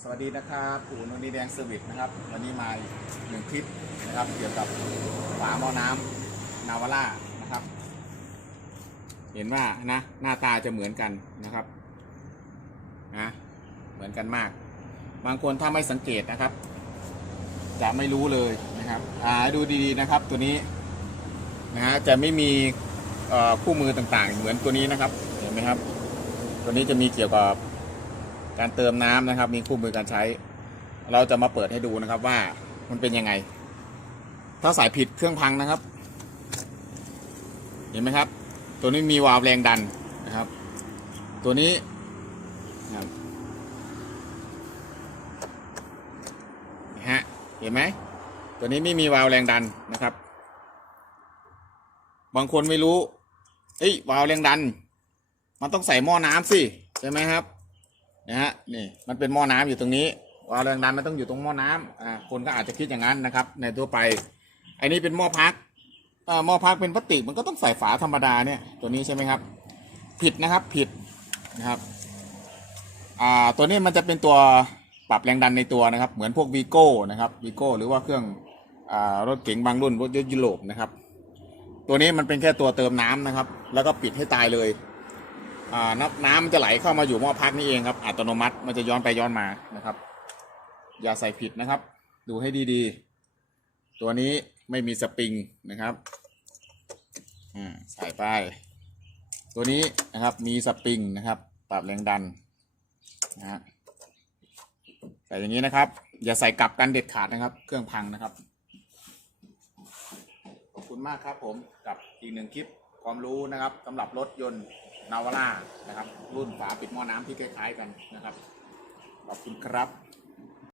สวัสดีนะครับอู่นนดีแดงเซอร์วิสนะครับ วันนี้มาหนึ่งคลิปนะครับ เกี่ยวกับฝาหม้อน้ำนาวาร่านะครับ เห็นว่านะหน้าตาจะเหมือนกันนะครับนะเหมือนกันมาก บางคนถ้าไม่สังเกตนะครับ จะไม่รู้เลยนะครับอ่าดูดีๆนะครับตัวนี้นะฮะจะไม่มีคู่มือต่างๆ เหมือนตัวนี้นะครับเห็นไหมครับ ตัวนี้จะมีเกี่ยวกับ การเติมน้ำนะครับ มีคู่มือการใช้ เราจะมาเปิดให้ดูนะครับว่ามันเป็นยังไง ถ้าสายผิดเครื่องพังนะครับ เห็นไหมครับ ตัวนี้มีวาล์วแรงดันนะครับ ตัวนี้นะฮะเห็นไหมตัวนี้ไม่มีวาล์วแรงดันนะครับ บางคนไม่รู้เอ้ยวาล์วแรงดัน มันต้องใส่หม้อน้ำสิใช่ไหมครับ นะฮะนี่มันเป็นหม้อน้ำอยู่ตรงนี้วาล์วแรงดันมันต้องอยู่ตรงหม้อน้ำอ่าคนก็อาจจะคิดอย่างนั้นนะครับ ในทั่วไป อันนี้เป็นหม้อพักอ่าหม้อพักเป็นพลาสติกมันก็ต้องใส่ฝาธรรมดาเนี่ยตัวนี้ใช่ไหมครับ ผิดนะครับผิดนะครับอ่าตัวนี้มันจะเป็นตัวปรับแรงดันในตัวนะครับ เหมือนพวกวีโก้นะครับวีโก้หรือว่าเครื่องอ่ารถเก๋งบางรุ่นรถยุโรปนะครับ ตัวนี้มันเป็นแค่ตัวเติมน้ำนะครับ แล้วก็ปิดให้ตายเลย น้ำมันจะไหลเข้ามาอยู่หม้อพักนี่เองครับ อัตโนมัติมันจะย้อนไปย้อนมานะครับ อย่าใส่ผิดนะครับ ดูให้ดีๆ ตัวนี้ไม่มีสปริงนะครับอ่าใส่ไปตัวนี้นะครับมีสปริงนะครับ ปรับแรงดันนะฮะใส่อย่างนี้นะครับ อย่าใส่กลับกันเด็ดขาดนะครับ เครื่องพังนะครับ ขอบคุณมากครับผมกับอีกหนึ่งคลิปความรู้นะครับสำหรับรถยนต์ นาวาร่านะครับ รุ่นฝาปิดหม้อน้ำที่คล้ายๆกันนะครับ ขอบคุณครับ